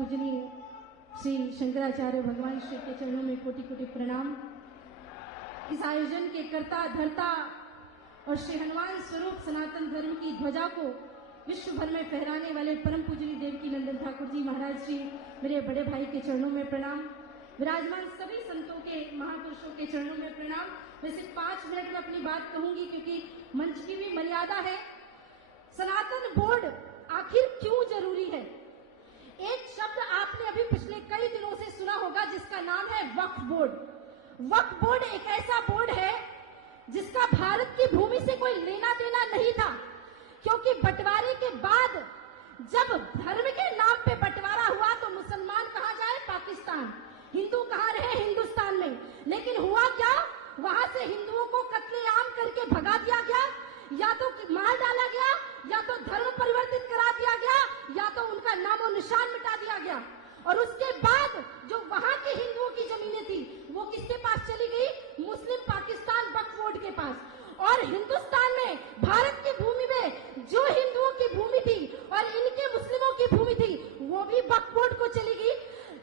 पूजनीय श्री शंकराचार्य भगवान श्री के चरणों में कोटि कोटि प्रणाम। इस आयोजन के कर्ता धर्ता और श्री हनुमान स्वरूप सनातन धर्म की ध्वजा को विश्व भर में फहराने वाले परम पूजनीय देवकी नंदन ठाकुर जी महाराज जी, मेरे बड़े भाई के चरणों में प्रणाम। विराजमान सभी संतों के, महापुरुषों के चरणों में प्रणाम। मैं सिर्फ 5 मिनट में अपनी बात कहूंगी क्योंकि मंच की भी मर्यादा है। सनातन बोर्ड आखिर क्यों जरूरी है? एक शब्द आपने अभी पिछले कई दिनों से सुना होगा जिसका नाम है वक्फ बोर्ड। वक्फ बोर्ड एक ऐसा बोर्ड है जिसका भारत की भूमि से कोई लेना देना नहीं था, क्योंकि बंटवारे के बाद जब धर्म के नाम पे बंटवारा हुआ तो मुसलमान कहाँ जाए? पाकिस्तान। हिंदू कहाँ रहे? हिंदुस्तान में। लेकिन हुआ क्या? वहां से हिंदुओं को कत्लेआम करके भगा दिया गया, या तो मार डाला गया, या तो धर्म परिवर्तित करा दिया गया, या तो उनका नामो निशान मिटा दिया गया। और उसके बाद जो वहां के हिंदुओं की जमीनें थी वो किसके पास चली गई? मुस्लिम पाकिस्तान वक्फ बोर्ड के पास। और हिंदुस्तान में, भारत की भूमि में जो हिंदुओं की भूमि थी और इनके मुस्लिमों की भूमि थी वो भी वक्फ बोर्ड को चली गई।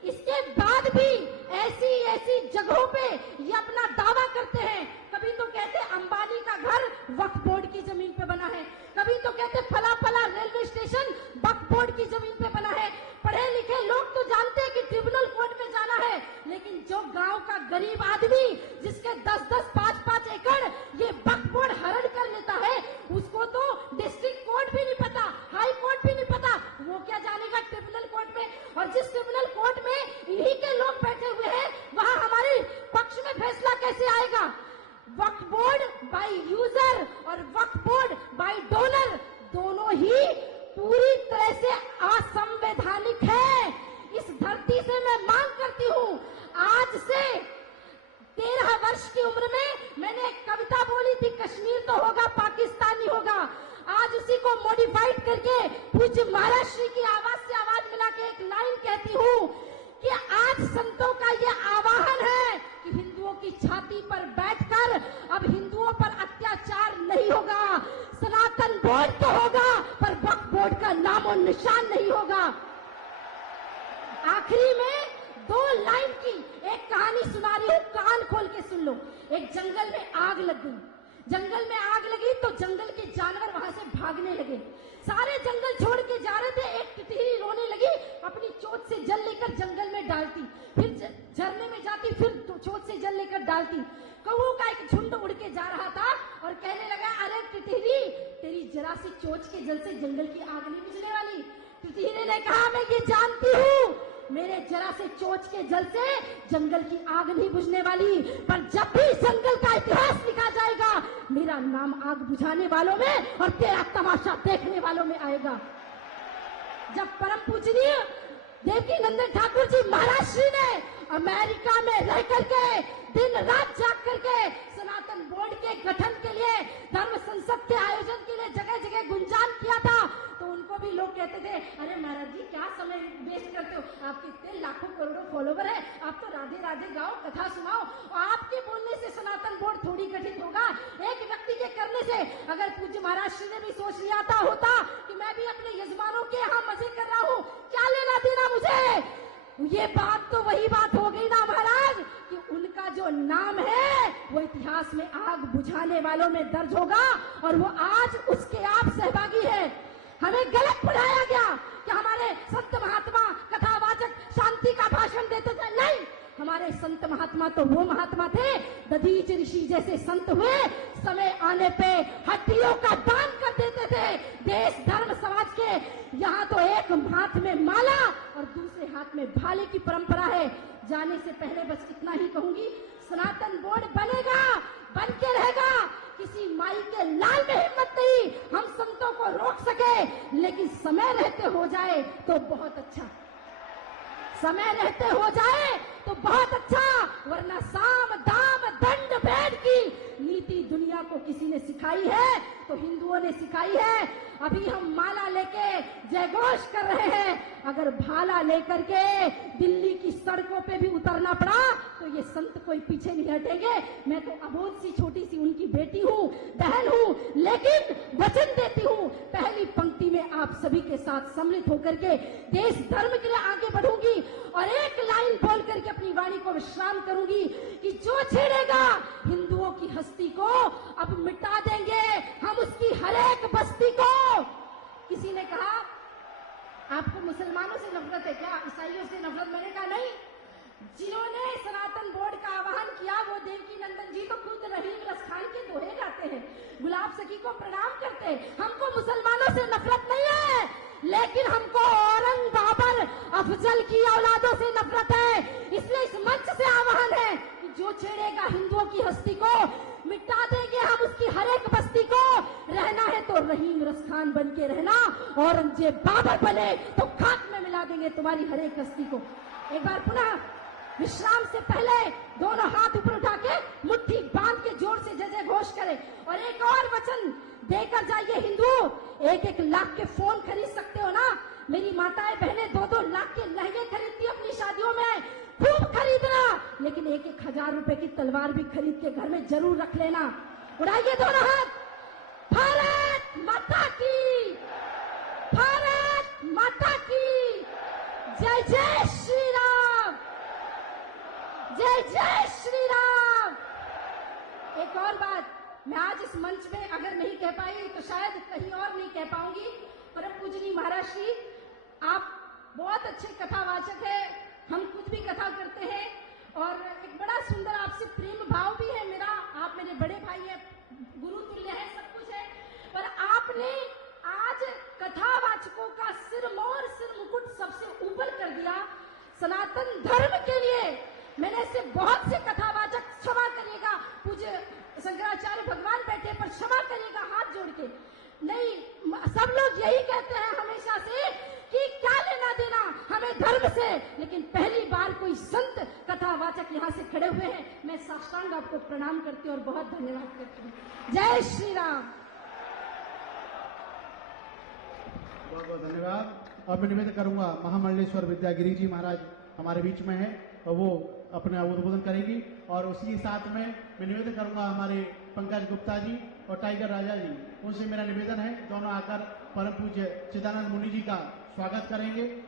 इसके बाद भी ऐसी ऐसी जगहों पे ये अपना दावा करते हैं। कभी तो कहते अंबानी का घर वक्फ बोर्ड की जमीन पे बना है, कभी तो कहते फला फला रेलवे स्टेशन वक्फ बोर्ड की जमीन पे बना है। पढ़े लिखे लोग तो जानते हैं कि ट्रिब्यूनल कोर्ट में जाना है, लेकिन जो गांव का गरीब आदमी जिसके 10-10, 5-5 एकड़ ये वक्फ बोर्ड हरण कर लेता है, उसको तो डिस्ट्रिक्ट कोर्ट भी नहीं पता, हाई कोर्ट भी नहीं पता, वो क्या जानेगा ट्रिब्यूनल कोर्ट में। और जिस ट्रिब्यूनल कोर्ट में इन्हीं के लोग बैठे हुए हैं वहां हमारे पक्ष में फैसला कैसे आएगा? वक्फ बोर्ड बाय यूजर और वक्फ बोर्ड बाय डोनर दोनों ही पूरी तरह से असंवैधानिक है। इस धरती से मैं मांग करती हूँ, आज से 13 वर्ष की उम्र में मैंने एक कविता बोली थी, कश्मीर तो होगा पाकिस्तानी होगा। आज उसी को मॉडिफाइड करके पूज्य महाराज श्री की आवाज से आवाज मिला के एक लाइन कहती हूँ कि आज संतों का ये आह्वान है कि हिंदुओं की छाती पर बैठकर अब हिंदुओं पर अत्याचार नहीं होगा। सनातन बोर्ड तो होगा पर वक्फ बोर्ड का नामो निशान नहीं होगा। आखिरी में 2 लाइन की एक कहानी सुना रही हूँ, कान खोल के सुन लो। एक जंगल में आग लग गई। जंगल में आग लगी तो जंगल के जानवर वहां से भागने लगे। सारे जंगल छोड़ के जा रहे थे। एक तितली रोने लगी, अपनी चोंच से जल लेकर जंगल में डालती, फिर झरने में जाती, फिर चोंच से जल लेकर डालती। कौओं का एक झुंड उड़ के जा रहा था और कहने लगा, अरे तितली, तेरी जरा सी चोंच के जल से जंगल की आग नहीं बुझने वाली। तितली ने कहा, मैं ये जानती हूँ, मेरे जरा से चोंच के जल से जंगल की आग नहीं बुझने वाली, पर जब भी जंगल का इतिहास लिखा जाएगा मेरा नाम आग बुझाने वालों में और तेरा तमाशा देखने वालों में आएगा। जब परम पूजनीय देवकी नंदन ठाकुर जी महाराज श्री ने अमेरिका में रह करके दिन रात जाग करके सनातन बोर्ड के गठन के लिए, धर्म संसद के आयोजन के लिए जगह जगह गुंजान किया था, तो उनको भी लोग कहते थे, अरे महाराज जी क्या समय वेस्ट करते हो, आपके इतने लाखों करोड़ों फॉलोवर है, आप तो राधे राधे गाओ, कथा सुनाओ। और आपके बोलने से सनातन बोर्ड थोड़ी गठित होगा, एक व्यक्ति के करने से। अगर पूज्य महाराज श्री ने भी सोच लिया होता कि मैं भी अपने यजमानों के यहाँ मजे कर रहा हूँ, क्या लेना देना मुझे। ये बात तो वही बात हो गई ना महाराज कि उनका जो नाम है वो इतिहास में आग बुझाने वालों में दर्ज होगा, और वो आज उसके आप सहभागी है। हमें गलत पढ़ाया गया कि हमारे संत महात्मा कथावाचक शांति का भाषण देते थे। नहीं, हमारे संत महात्मा तो वो महात्मा थे, दधीच ऋषि जैसे संत हुए, समय आने पे हड्डियों का दान कर देते थे। देश धर्म समाज के यहाँ तो एक हाथ में माला और दूसरे हाथ में भाले की परंपरा है। जाने से पहले बस इतना ही कहूंगी, सनातन बोर्ड बनेगा, बन के रहेगा। किसी माई के लाल में हिम्मत नहीं हम संतों को रोक सके, लेकिन समय रहते हो जाए तो बहुत अच्छा, समय रहते हो जाए तो बहुत अच्छा, वरना साम दाम दंड भेद की नीति दुनिया को किसी ने सिखाई है तो हिंदुओं ने सिखाई है। अभी हम माला लेके जयघोष कर रहे हैं। अगर भाला लेकर के दिल्ली की सड़कों पे भी उतरना पड़ा तो ये संत कोई पीछे नहीं हटेंगे। मैं तो अबोध सी छोटी सी उनकी बेटी हूँ, बहन हूँ, लेकिन वचन देती हूँ पहली पंक्ति में आप सभी के साथ सम्मिलित होकर के देश धर्म के लिए आगे बढ़ूंगी और एक लाइन बोल करके अपनी वाणी को विश्राम करूंगी कि जो छेड़ेगा हिंदुओं की हस्ती को अब मिटा देंगे हम उसकी हर एक बस्ती को। किसी ने कहा आपको मुसलमानों से नफरत है क्या, ईसाइयों से नफरत? मैंने कहा नहीं, जिन्होंने सनातन बोर्ड का आह्वान किया वो देवकी नंदन जी तो खुद रहीम रसखान के दोहे गाते हैं, गुलाब सखी को प्रणाम करते हैं। हमको मुसलमानों से नफरत नहीं है, लेकिन हमको औरंग बाबर अफजल की औलादों से नफरत है। इसलिए इस मंच से आह्वान है कि जो छेड़ेगा हिंदुओं की हस्ती को मिटा देंगे हम उसकी हर एक बस्ती को। रहना है तो रहीम रसखान बन के रहना, औरंगजेब बाबर बने तो खाक में मिला देंगे तुम्हारी हर एक हस्ती को। एक बार पुनः विश्राम से पहले दोनों हाथ ऊपर उठा के मुट्ठी बांध के जोर से जय जय घोष करें और एक और वचन देकर जाइए। हिंदू 1-1 लाख के फोन खरीद सकते हो ना, मेरी माताएं बहनें 2-2 लाख के लहंगे खरीदती अपनी शादियों में, खूब खरीदना, लेकिन 1-1 हजार रुपए की तलवार भी खरीद के घर में जरूर रख लेना। उड़ाइए दोनों हाथ। भारत माता की, भारत माता की जय जय श्री राम, जय जय श्री राम। एक और बात मैं आज इस मंच में अगर नहीं कह पाई तो शायद कहीं और नहीं कह पाऊंगी। परम पूजनीय महाराज श्री, आप बहुत अच्छे कथावाचक है, हम खुद भी कथा करते हैं और एक बड़ा सुंदर आपसे प्रेम भाव भी है मेरा। आप मेरे बड़े भाई हैं, गुरु तुल्य है, सब कुछ है, पर आपने आज कथावाचकों का सिरमौर सिर मुकुट सबसे ऊपर कर दिया सनातन धर्म के लिए। मैंने ऐसे बहुत से कथावाचक, क्षमा करिएगा पूज्य शंकराचार्य भगवान बैठे पर क्षमा करिएगा हाथ जोड़ के, नहीं सब लोग यही कहते हैं हमेशा से कि क्या लेना देना हमें धर्म से, लेकिन पहली बार कोई संत कथावाचक यहाँ से खड़े हुए हैं। मैं साष्टांग आपको प्रणाम करती हूँ और बहुत धन्यवाद करती हूँ। जय श्री राम। बहुत बहुत धन्यवाद। अब मैं निवेदन करूंगा महामंडलेश्वर विद्यागिरी जी महाराज हमारे बीच में है और वो अपने उद्बोधन करेगी और उसी के साथ में मैं निवेदन करूंगा हमारे पंकज गुप्ता जी और टाइगर राजा जी, उनसे मेरा निवेदन है दोनों आकर परम पूज्य चिदानंद मुनि जी का स्वागत करेंगे।